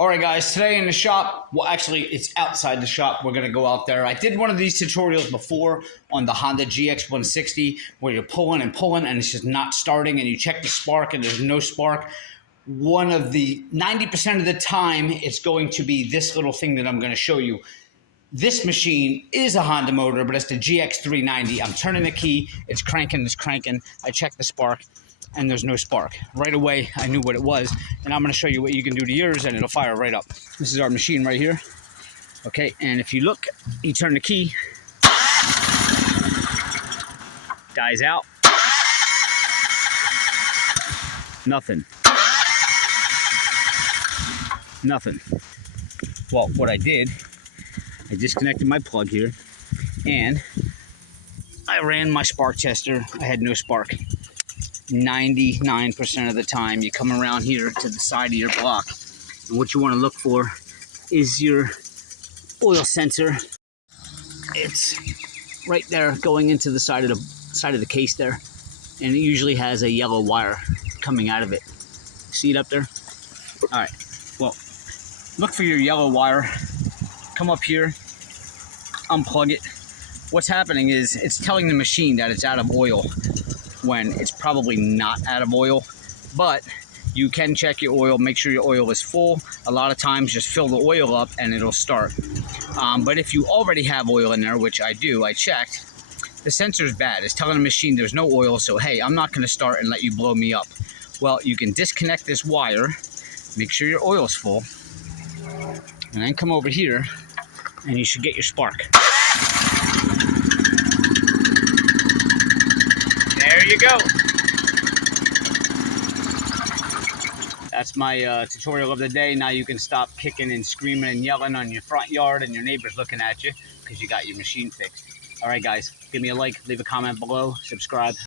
All right, guys, today in the shop, well, actually, it's outside the shop. We're going to go out there. I did one of these tutorials before on the Honda GX160 where you're pulling and it's just not starting, and you check the spark and there's no spark. One of the 90% of the time, it's going to be this little thing that I'm going to show you. This machine is a Honda motor, but it's the GX390. I'm turning the key. It's cranking. I check the spark, and there's no spark. Right away, I knew what it was, and I'm going to show you what you can do to yours, and it'll fire right up. This is our machine right here. Okay, and if you look, you turn the key, dies out, nothing. Well, what I did, I disconnected my plug here, and I ran my spark tester. I had no spark. 99% of the time, you come around here to the side of your block, and what you want to look for is your oil sensor. It's right there going into the side of the case there, and it usually has a yellow wire coming out of it. See it up there? All right, well, look for your yellow wire. Come up here, unplug it. What's happening is it's telling the machine that it's out of oil when it's probably not out of oil, but you can check your oil, make sure your oil is full. A lot of times just fill the oil up and it'll start. But if you already have oil in there, which I do, I checked, the sensor's bad. It's telling the machine there's no oil, so hey, I'm not gonna start and let you blow me up. Well, you can disconnect this wire, make sure your oil's full, and then come over here and you should get your spark. There you go. That's my tutorial of the day. Now you can stop kicking and screaming and yelling on your front yard and your neighbors looking at you because you got your machine fixed. All right, guys, give me a like, leave a comment below, subscribe.